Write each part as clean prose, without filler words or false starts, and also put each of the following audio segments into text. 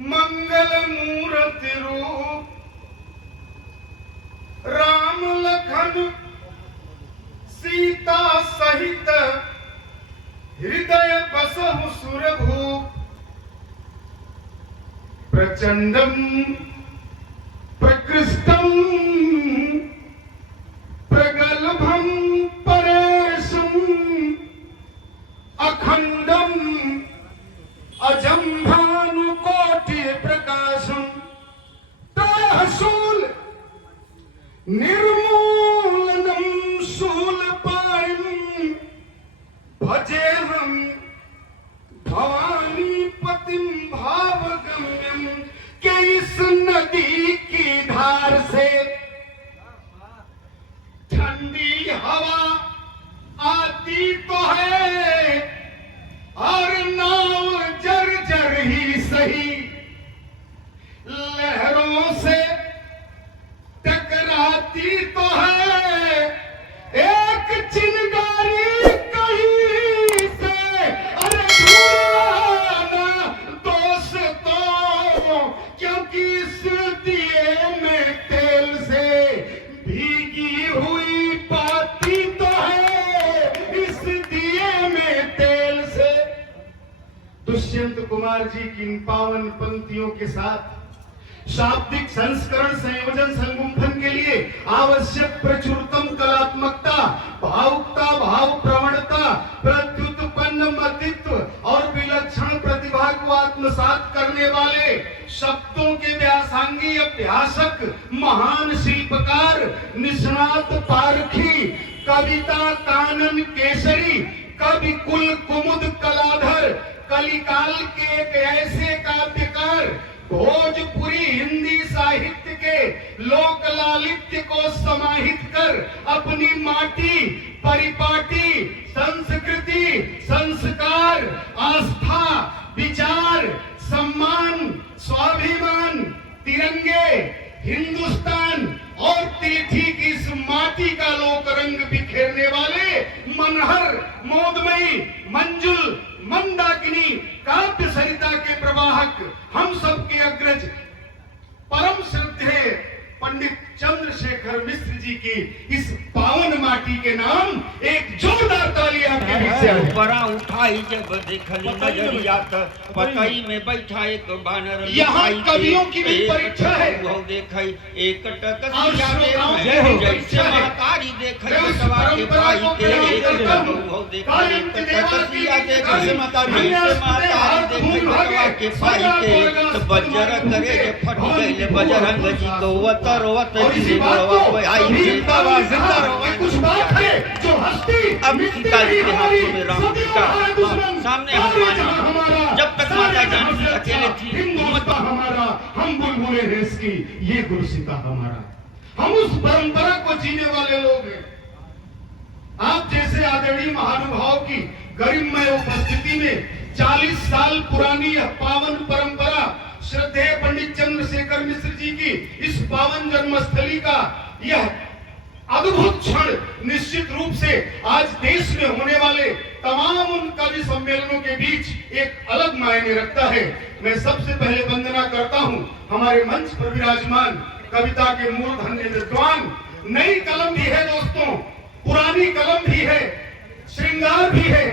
मंगल मूर्ति रूप राम लखन सीता सहित हृदय बसहु सुरभूप प्रचंडम प्रकृष्टम प्रगल्भम परेशम अखंडम अजंभानुकोटि प्रकाशम त्रयशूल निर्मूलनम शूलपाणिं भजेहं भवानी पतिं भावगम्यं के इस नदी की धार से ठंडी हवा आती तो है और नाव जर्जर ही सही लहरों से टकराती तो है एक चिंगारी कहीं से अरे भूलना दोस्तों क्योंकि इस दिए में तेल से भीगी हुई पाती तो है इस दिए में तेल से। दुष्यंत कुमार जी की इन पावन पंक्तियों के साथ शाब्दिक संस्करण संयोजन संगुंफन के लिए आवश्यक प्रचुरतम कलात्मकता भावुकता भाव प्रवणता प्रत्युत्पन्न मतित्व और विलक्षण प्रतिभा को आत्मसात करने वाले शब्दों के व्यासांगी अभ्यासक महान शिल्पकार निष्णात पारखी कविता कानन केसरी कवि कुल कुमुद कलाधर कलिकाल के एक ऐसे काव्यकार भोजपुरी हिंदी साहित्य के लोक लालित्य को समाहित कर अपनी माटी परिपाटी संस्कृति संस्कार आस्था विचार सम्मान स्वाभिमान तिरंगे हिंदुस्तान और तिथि की इस माटी का लोक रंग बिखेरने वाले मनहर मोदमयी मंजुल मंदाकिनी काव्य सरिता के प्रवाहक हम सबके अग्रज परम श्रद्धेय पंडित चंद्रशेखर मिश्र जी की इस पावन माटी के नाम एक जोरदार ताली आपके बीच से बड़ा उठाई जब देखली नजरिया पतई में बैठा एक बानर यहाँ कवियों की भी परीक्षा है वो देखई एक टकसिया में जैसे महतारी देखई बटवा के पाई के वो देखई एक टकसिया देखई महतारी देखई बटवा के पाई के तो बजर करे जे फट गइले बजरंग जी को वतर वतर से बड़वा कोई आई जिंदा जिंदा कुछ बात है जो हस्ती अब सीता जी के हाथों में राम सीता सामने हनुमान जब तक माता जानकी अकेले थी हिम्मत हमारा हम बुलबुले रेस की ये गुरसिता हमारा हम उस परंपरा को जीने वाले लोग हैं। आप जैसे आदरणीय महानुभाव की गरिममय उपस्थिति में 40 साल पुरानी यह पावन परंपरा श्रद्धेय पंडित चंद्रशेखर मिश्र जी की इस पावन जन्मस्थली का यह अद्भुत क्षण निश्चित रूप से आज देश में होने वाले तमाम उन कवि सम्मेलनों के बीच एक अलग मायने रखता है। मैं सबसे पहले वंदना करता हूं हमारे मंच पर विराजमान कविता के मूर्धन्य विद्वान। नई कलम भी है दोस्तों, पुरानी कलम भी है, श्रृंगार भी है,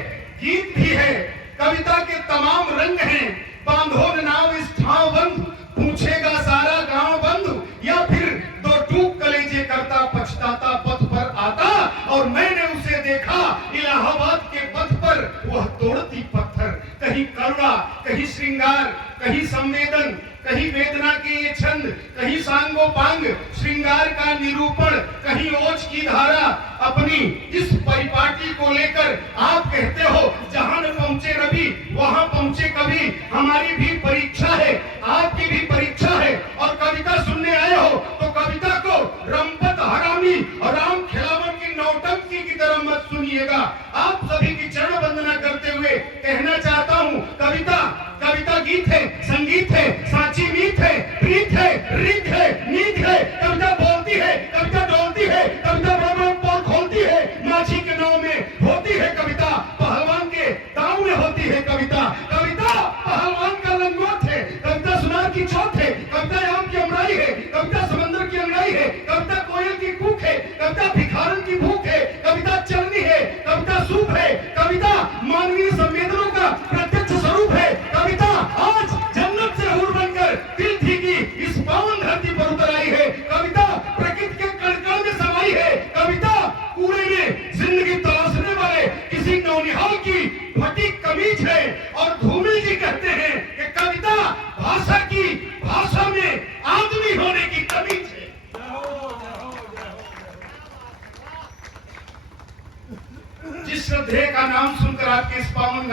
गीत भी है, कविता के तमाम रंग हैं। बांधो नाव इस ठाव बंधु पूछेगा सारा गांव बंधु या फिर दो टूक कलेजे करता पछताता पथ पर आता और मैंने उसे देखा इलाहाबाद के पथ पर वह तोड़ती पत्थर। कहीं करुणा कहीं श्रृंगार कहीं संवेदन कहीं वेदना के ये छंद कहीं सांगोपांग श्रृंगार का निरूपण कहीं ओज की धारा। अपनी इस परिपाटी को लेकर आप कहते हो जहां न पहुंचे रवि वहां पहुंचे कवि। हमारी भी परीक्षा है, आपकी भी परीक्षा है और कविता सुनने आए हो तो कविता को रंपत हरामी और राम खिलावन की नौटंकी की तरह मत सुनिएगा। आप सभी की चरण वंदना करते हुए कहना चाहता हूं कविता कविता गीत है, संगीत है, साची मीत है, प्रीत है, रीत है, नीत है। कविता बोलती है, कविता डोलती है, कविता पोल खोलती है, माझी के नाव में होती है कविता, पहलवान के गांव में होती है कविता। कविता पहलवान का लंगोट है, कविता सुना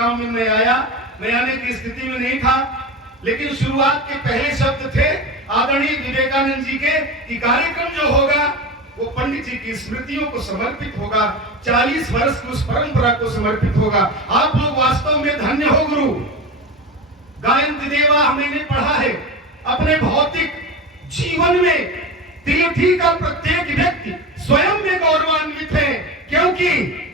गांव में मैं आया, मैं आने की स्थिति में नहीं था, लेकिन शुरुआत के पहले शब्द थे आदरणीय विवेकानंद जी के कि कार्यक्रम जो होगा वो पंडित जी की स्मृतियों को समर्पित होगा, 40 वर्ष की उस परंपरा को समर्पित होगा। आप लोग वास्तव में धन्य हो गुरु। गायन देवा हमने पढ़ा है, अपने भौतिक जीवन में तीर्थी का प्रत्येक व्यक्ति स्वयं में गौरवान्वित है, क्योंकि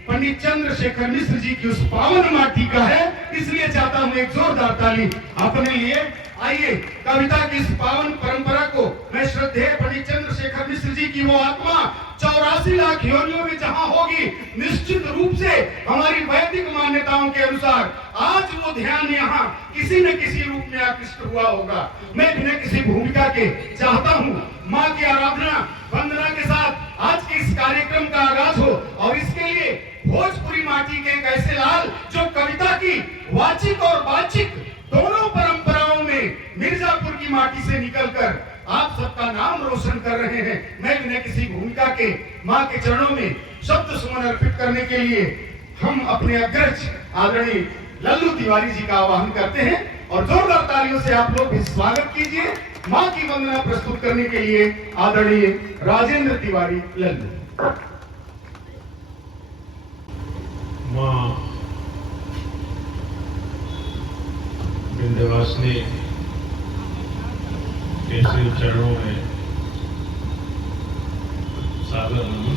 पंडित चंद्रशेखर मिश्र जी की उस पावन माटी का है। इसलिए चाहता हूं एक जोरदार ताली अपने लिए। आइए, कविता की इस पावन परंपरा को मैं श्रद्धेय पंडित चंद्रशेखर मिश्र जी की वो आत्मा 84 लाख योनियों में जहां होगी, निश्चित रूप से हमारी वैदिक मान्यताओं के अनुसार आज वो ध्यान यहाँ किसी न किसी रूप में आकृष्ट हुआ होगा। मैं बिना किसी भूमिका के चाहता हूँ माँ की आराधना वंदना के साथ आज के इस कार्यक्रम का आगाज हो, और इसके लिए भोजपुरी माटी के एक ऐसे लाल जो कविता की वाचिक और वाचिक दोनों परंपराओं में मिर्जापुर की माटी से निकलकर आप सबका नाम रोशन कर रहे हैं। मैं बिना किसी भूमिका के माँ के चरणों में शब्द सुमन अर्पित करने के लिए हम अपने अग्रज आदरणीय लल्लू तिवारी जी का आह्वान करते हैं, और जोरदार तालियों से आप लोग भी स्वागत कीजिए। माँ की वंदना प्रस्तुत करने के लिए आदरणीय राजेंद्र तिवारी लल्लू। माँ विंध्यवासिनी के श्री चरणों में सादर नमन।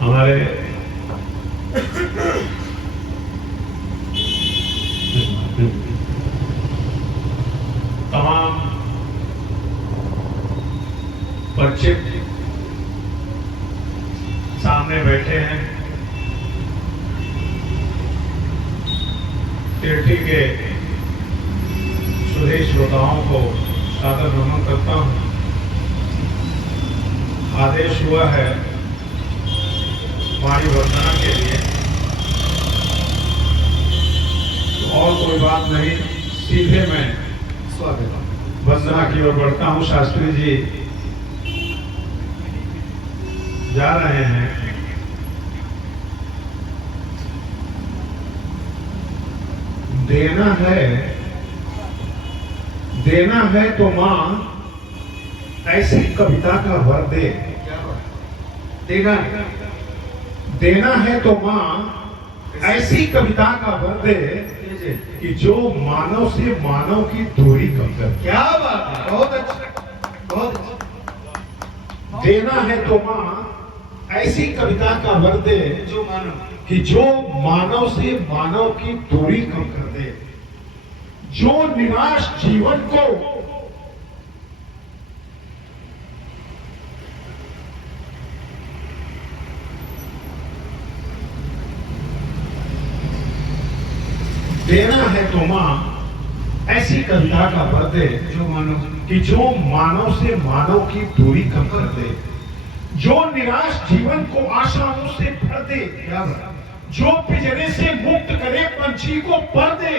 हमारे तमाम परिचित सामने बैठे हैं। तीर्थी के सुधे श्रोताओं को सादर नमन करता हूं। आदेश हुआ है वाणी वंदना के लिए, तो और कोई बात नहीं, सीधे मैं स्वागत वंदना की ओर बढ़ता हूं। शास्त्री जी जा रहे हैं। देना है तो मां ऐसी कविता का वर दे। देना है तो मां ऐसी कविता का वर दे कि जो मानव से मानव की दूरी कम कर। क्या बात है, बहुत अच्छा, बहुत अच्छा। देना है तो मां ऐसी कविता का वर दे जो मानव कि जो मानव से मानव की दूरी कम कर दे, जो निराश जीवन को देना है तो मां ऐसी कविता का वर दे जो मानव कि जो मानव से मानव की दूरी कम कर दे, जो निराश जीवन को आशाओं से भर दे, जो पिंजरे से मुक्त करे पंछी को पर दे,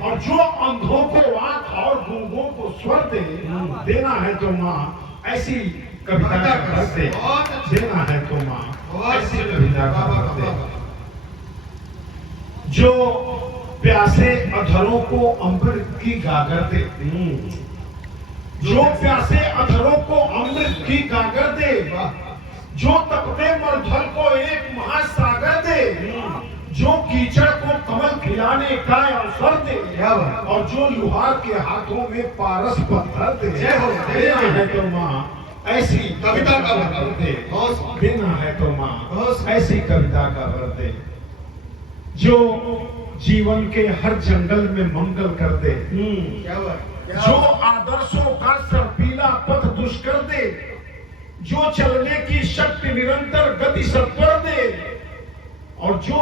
और जो अंधों को आंख और गूंगों को स्वर दे। देना है तो मां ऐसी कविता का वर दे। देना है तो मां ऐसी कविता का वर दे। जो प्यासे अधरों को अमृत की गागर दे, जो प्यासे अधरों को अमृत की गागर दे, जो तपते मरुथल को एक महासागर दे, जो कीचड़ को कमल खिलाने का अवसर दे, और जो लुहार के हाथों में पारस पत्थर दे। देना है तो मां ऐसी कविता का वर दे। देना है तो मां ऐसी कविता का वर दे, जो जीवन के हर जंगल में मंगल कर दे, जो आदर्शों का सर्पीला पथ दुष्कर दे, जो चलने की शक्ति निरंतर गति सत्वर दे, और जो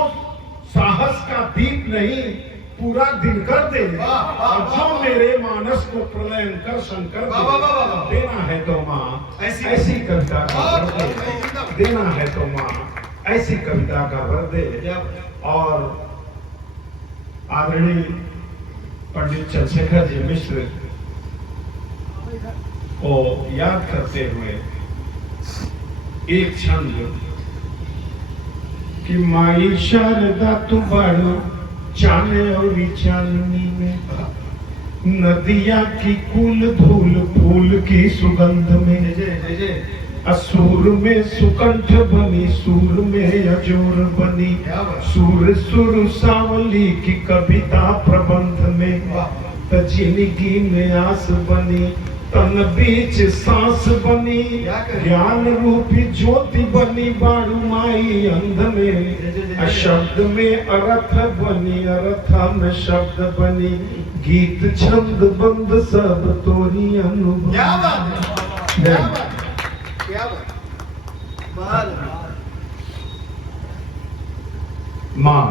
साहस का दीप नहीं पूरा दिन कर दे, और जो मेरे मानस को प्रलयंकर शंकर दे। देना है तो मां ऐसी कविता का वर दे। देना है तो मां ऐसी कविता का वर दे। और आदरणीय पंडित चंद्रशेखर जी मिश्र को याद करते हुए एक छंद कि माई शारदा तू बड़ो जाने और चांदनी में, नदिया की कुल धूल फूल की सुगंध में, असुर में सुकंठ बनी, सूर में अजोर बनी, सूर सुर सावली की कविता प्रबंध में, जिंदगी में आस बनी, तन बीच सांस बनी, ज्ञान रूपी ज्योति बनी, बारू माई अंध में, अशब्द में अर्थ बनी, अर्थ में शब्द बनी, गीत छंद बंद सब तोरी अनुभव। क्या बात है, क्या बात, माँ